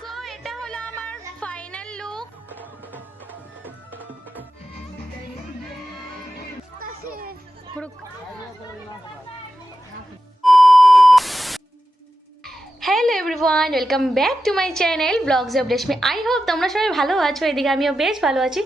So এটা হলো আমার final look. Hello everyone, welcome back to my channel blogs of Reshmi. I hope তোমরা সবাই ভালো আছো, এদিকে আমিও বেশ ভালো আছি।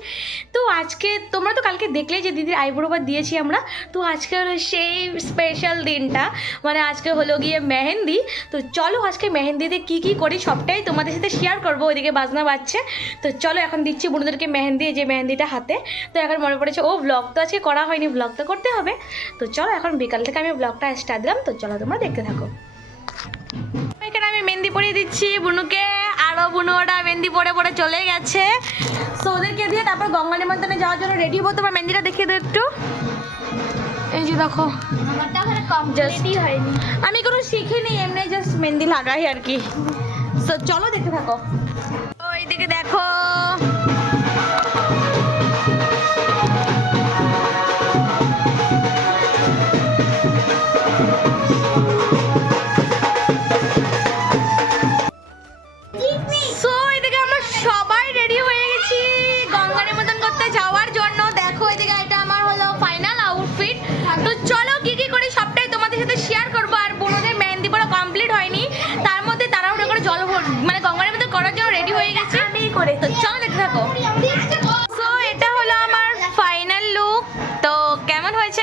তো আজকে তোমরা তো কালকে দেখলেই যে দিদির আইব্রো বার দিয়েছি আমরা, তো আজকে হলো সেই স্পেশাল দিনটা, মানে আজকে হলো গিয়ে মেহেন্দি। তো চলো আজকে মেহেন্দিতে কী কী করি সবটাই তোমাদের সাথে শেয়ার করবো। ওইদিকে বাজনা বাজছে, তো চলো এখন দিচ্ছি বোনদেরকে মেহেন্দি, এই যে মেহেন্দিটা হাতে। তো এখন মনে পড়েছে ও ব্লগ তো আজকে করা হয়নি, ব্লগ তো করতে হবে। তো চলো এখন বিকাল থেকে আমি ব্লগটা স্টার্ট দিলাম, তো চলো তোমরা দেখতে থাকো। এখানে আমি মেহেন্দি পরিয়ে দিচ্ছি বুনুকে, আরও বুনু ওরা মেহেন্দি পরে পরে চলে গেছে। তো ওদেরকে দিয়ে তারপর গঙ্গা নিমন্ত্রণে যাওয়ার জন্য রেডি হবো। তোমার মেহেন্দিটা দেখিয়ে দাও একটু। এই যে দেখো, আমি কোনো শিখিনি, এমনি জাস্ট মেহেন্দি লাগাই আর কি। তো চলো দেখতে থাকো। ওইদিকে দেখো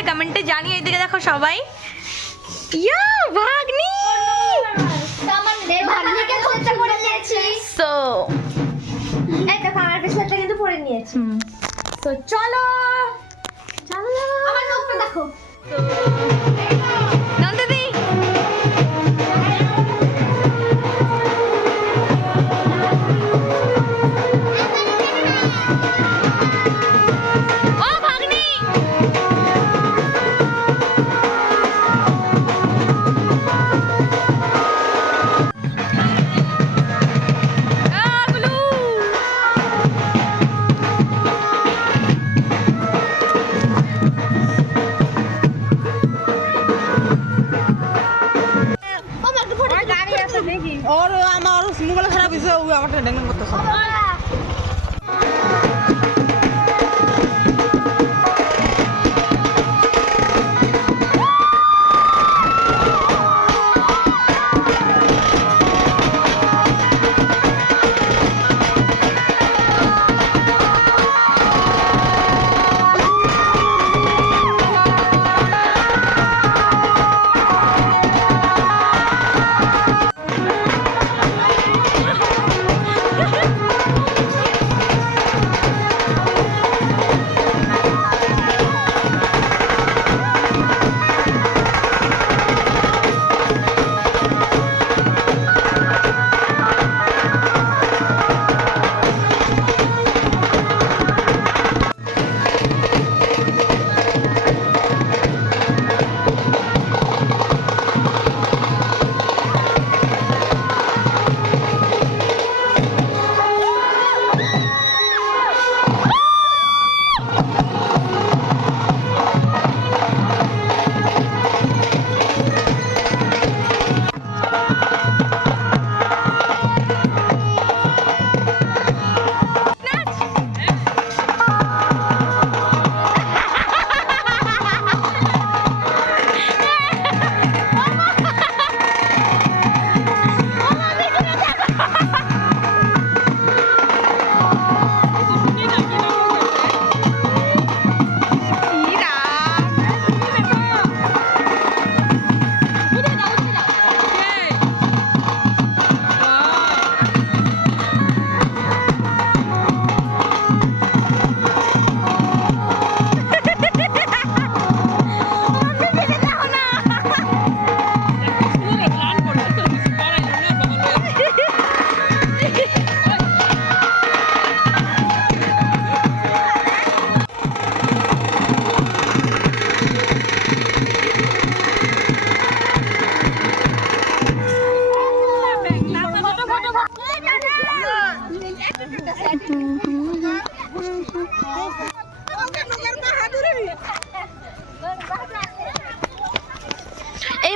কমেন্টে জানিয়ে। এদিকে দেখো সবাই, ইয়া ভাগ্নি সো এটা আমার কাছে কিন্তু পরে নিয়েছি। তো চলো চলো আমার লোকটা দেখো। নন্দিদি और আমার মোবাইল খারাপ হয়েছে, ও আমার টেনশন করতেছে।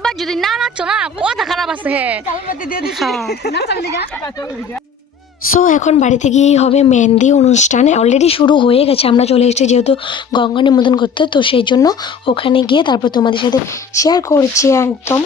আবার যদি না নাচো না কথা খারাপ আছে সো এখন বাড়িতে গিয়েই হবে মেহেন্দি অনুষ্ঠান অলরেডি শুরু হয়ে গেছে আমরা চলে এসেছি যেহেতু গঙ্গা নিমন্ত্রণ করতে তো সেই জন্য ওখানে গিয়ে তারপর তোমাদের সাথে শেয়ার করছি একদম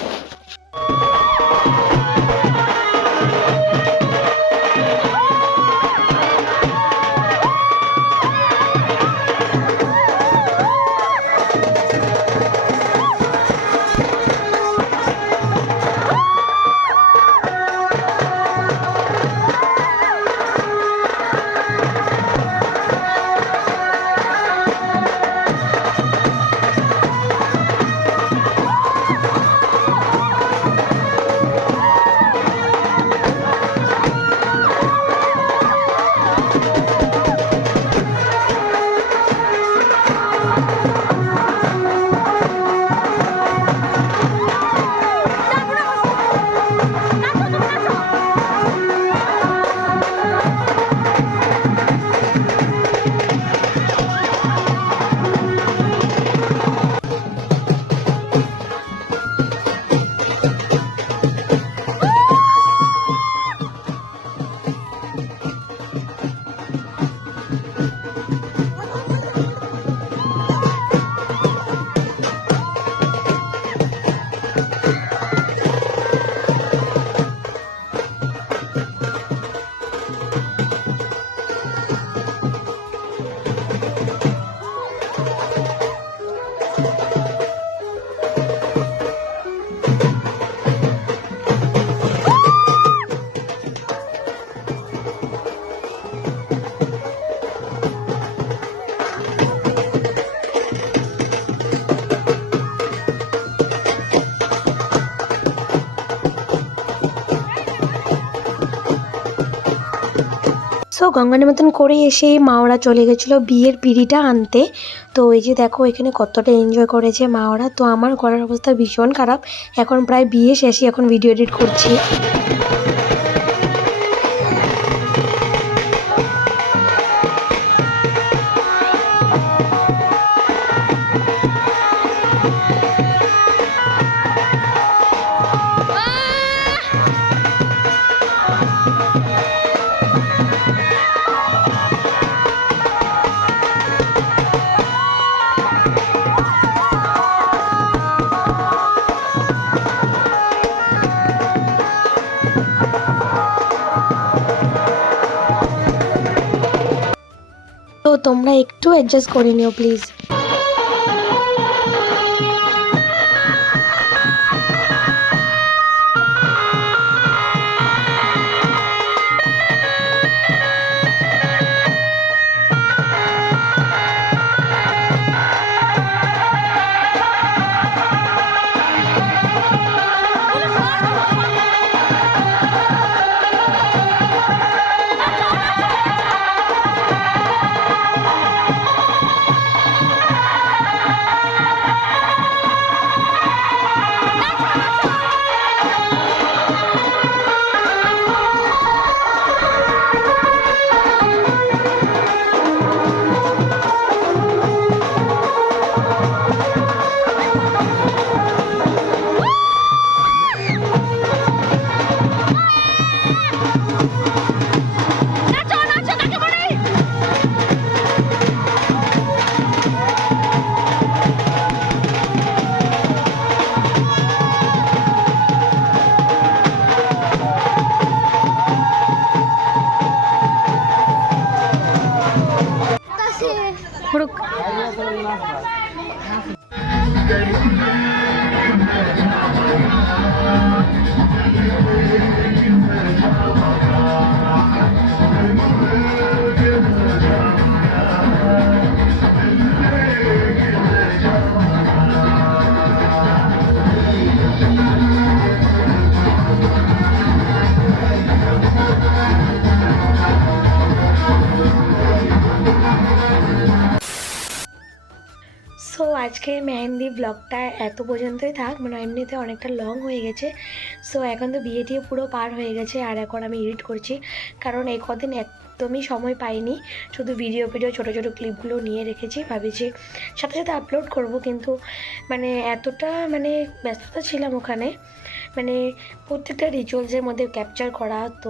সো গঙ্গা নিমন্ত্রণ করে এসে মাওরা চলে গেছিলো বিয়ের পিঁড়িটা আনতে তো এই যে দেখো এখানে কতটা এনজয় করেছে মাওরা তো আমার ঘরের অবস্থা ভীষণ খারাপ এখন প্রায় বিয়ে শেষই এখন ভিডিও এডিট করছি তো তোমরা একটু অ্যাডজাস্ট করে নিও প্লিজ আজকে মেহেন্দি ব্লগটা এত পর্যন্তই থাক, মানে এমনিতে অনেকটা লং হয়ে গেছে। সো এখন তো বিয়ে টিয়ে পুরো পার হয়ে গেছে, আর এখন আমি এডিট করছি, কারণ এই কদিন একদমই সময় পাইনি। শুধু ভিডিও ছোটো ছোটো ক্লিপগুলো নিয়ে রেখেছি, ভাবিছি সাথে সাথে আপলোড করব, কিন্তু মানে এতটা মানে ব্যস্ততা ছিলাম ওখানে, মানে প্রত্যেকটা রিচুয়ালসের মধ্যে ক্যাপচার করা, তো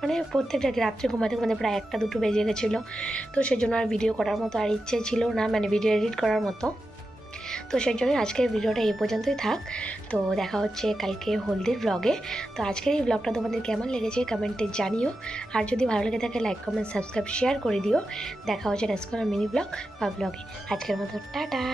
মানে প্রত্যেকটা রাত্রে ঘুমাতে ঘুমাতে প্রায় 1-2 বেজে গেছিলো। তো সেজন্য আর ভিডিও করার মতো আর ইচ্ছে ছিল না, মানে ভিডিও এডিট করার মতো। তো সেই জন্যই আজকের ভিডিওটা এই পর্যন্তই থাক। তো দেখা হচ্ছে কালকে হলদির ব্লগে। তো আজকের এই ব্লগটা তোমাদের কেমন লেগেছে কমেন্টে জানিও, আর যদি ভালো লেগে থাকে লাইক কমেন্ট সাবস্ক্রাইব শেয়ার করে দিও। দেখা হচ্ছে নেক্সট কোনো মিনি ব্লগ বা ব্লগে। আজকের মতো টাটা।